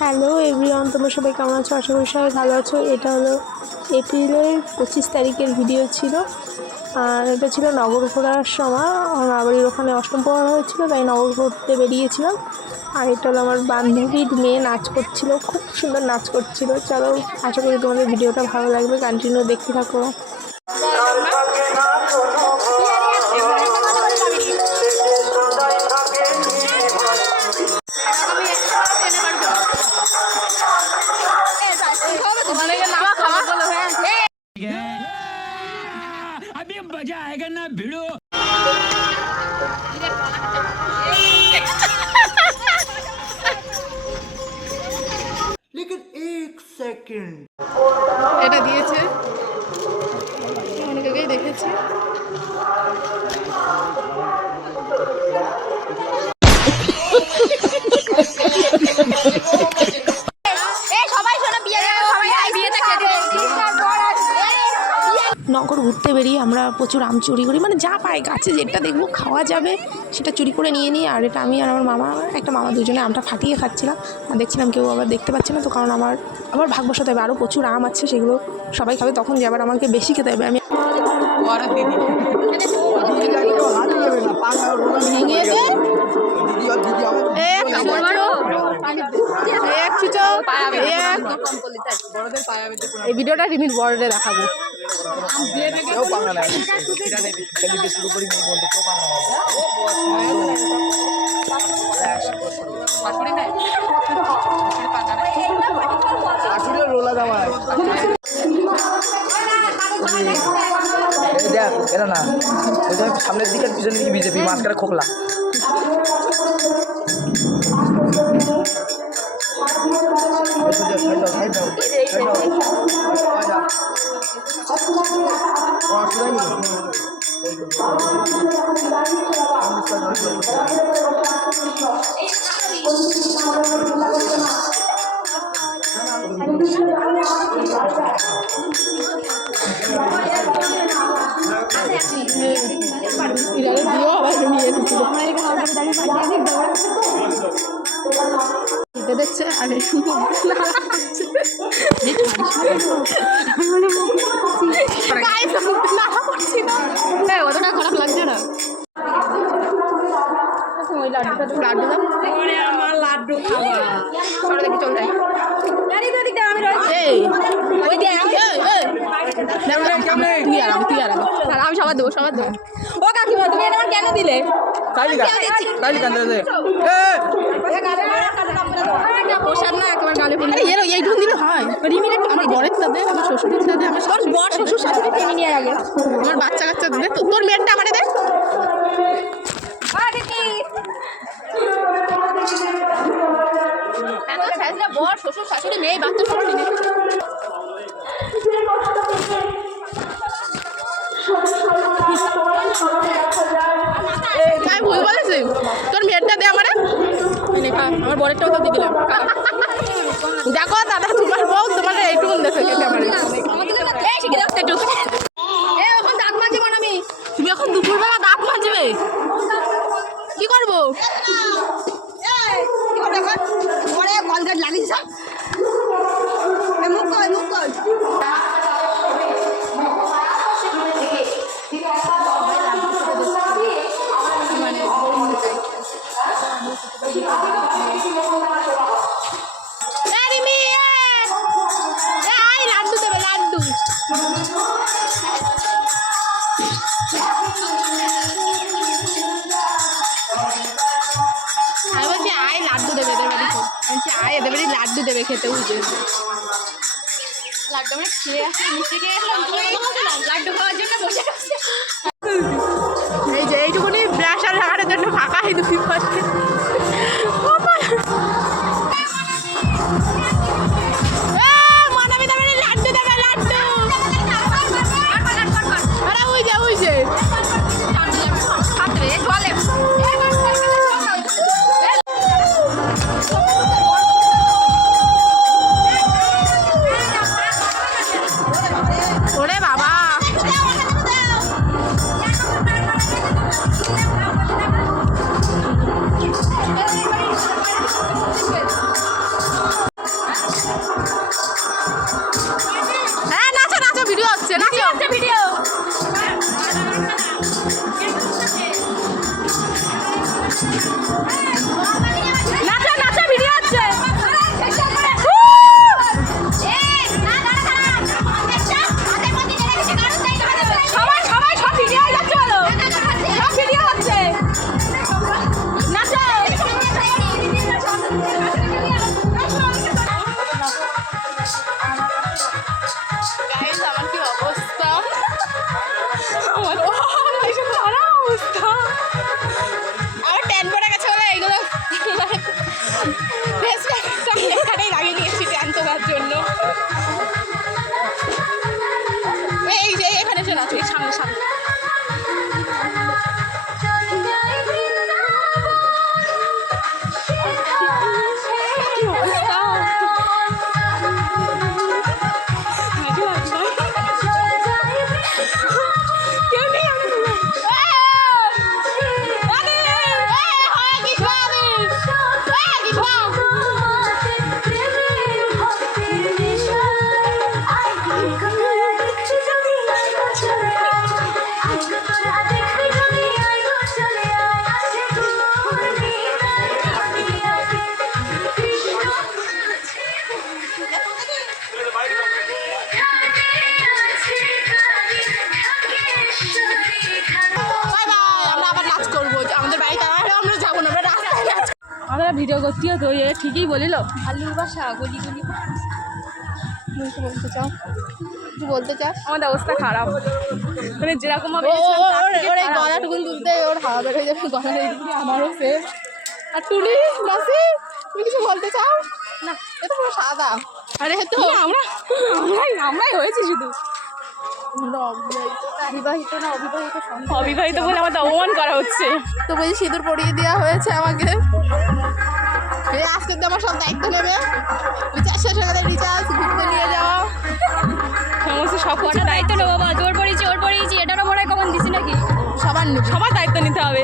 Hello everyone, তোমরা সবাই কেমন আছো? আশা করি সবাই ভালো আছো। এটা হলো এপ্রিলের 25 তারিখের ভিডিও ছিল। আর এটা ছিল নগর ঘোরার সময়। আমার বাড়ির ওখানে অষ্টম প্রহর হয়েছিল, তাই নগর ঘুরতে বেরিয়েছিলাম। আর এটা হলো আমার বান্ধবীর মেয়ে নাচ করছিল, খুব সুন্দর নাচ করছিল। চলো, আশা করি তোমাদের ভিডিওটা ভালো লাগবে, কন্টিনিউ দেখতে থাকো। अभी मजा आएगा ना भिड़ो। लेकिन एक सेकंड এটা দিয়েছে, অনেক আগেই দেখেছি। নগর ঘুরতে বেরিয়ে আমরা প্রচুর আম চুরি করি, মানে যা পাই গাছে যেটা দেখবো খাওয়া যাবে সেটা চুরি করে নিয়ে নিই। আর এটা আমি আর আমার মামা দুজনে আমটা ফাটিয়ে খাচ্ছিলাম। আর দেখছিলাম কেউ আবার দেখতে পাচ্ছে না তো, কারণ আমার ভাগ্যবশত হবে আরও প্রচুর আম আছে, সেগুলো সবাই খাবে, তখন যে আবার আমাকে বেশি খেতে হবে। আমি এই ভিডিওটা রিমির বড়ে দেখাবো। দেখ এটা না, সামনের দিকে পিছনের দিকে বিজেপি মাঝখানে খোকলা। দেখছে আরে অতটা খারাপ লাগছে না। লাড্ডু দেখি চল যাই। আমি সবার দেবো। ও কাকিমা, তুমি এটা আমার কেন দিলে? প্রসাদ না একেবারে গালে পড়ে। এইটুকু দিলে হয়? আমার বরের সাথে, আমার শ্বশুরের সাথে, আমার বর শ্বশুর শাশুড়ি টেনে নিয়ে আগে আমার বাচ্চা কাচ্চা দে। তোর মেয়েটা আমারে দে। বর শ্বশুর শাশুড়ি মেয়ে বাচ্চা সব কিনে। আমি ভুল বলেছি, তোর মেয়েরটা দে আমারে। আমার বরেরটাও তো দিয়ে দিলাম। দেখো দাদা, তোমার বউ তোমার এইটুকু দেখে এখন দাঁত মাজবো না আমি। তুমি এখন দুপুরবেলা দাঁত মাজবে? কি করবো? কলগেট লাগিয়েছ মুখ কর। লাড্ডু দেবে, লাড্ডু। আমি বলছি আয় লাড্ডু দেবে এদের বাড়ি। বলছি আয় এদের বাড়ি লাড্ডু দেবে খেতে। বুঝে লাড্ডু আমরা খেয়ে আসি, মিষ্টি খেয়ে আসলাম, লাড্ডু খাওয়ার জন্য বসে আছে। এই যে এইটুকুনি ব্রাশ আর লাগানোর জন্য ফাঁকা হয় দুই পাশে। ওরে বাবা, ভিডিও করতে তো এ ঠিকই বলিল। ভালোবাসা গলি গলি তুমি বলতে চাও? কিছু বলতে চাও? আমাদের অবস্থা খারাপ, মানে যেরকম ভাবে ওর এই গলাটুকু তুলতে ওর হাওয়া বের হয়ে যাবে গলার এইদিকে, আমারও সেম। আর টুনি মাসি তুমি কিছু বলতে চাও? না, এটা পুরো সাদা। আরে তো আমরাই হয়েছি শুধু বিবাহিত না অবিবাহিত অবিবাহিত বলে আমাদের অপমান করা হচ্ছে। তো বলছি সিঁদুর পরিয়ে দেওয়া হয়েছে আমাকে। এই আজকে তো আমার সব দায়িত্ব নেবে, 400 টাকা রিচার্জ, ঘুরতে নিয়ে যাওয়া, সমস্ত সব কিছু দায়িত্ব নেবো। বাবা জোর পড়েছি ওর পড়েছি, এটারও মনে হয় কখন দিছি নাকি? সবার নেবে। সবার দায়িত্ব নিতে হবে।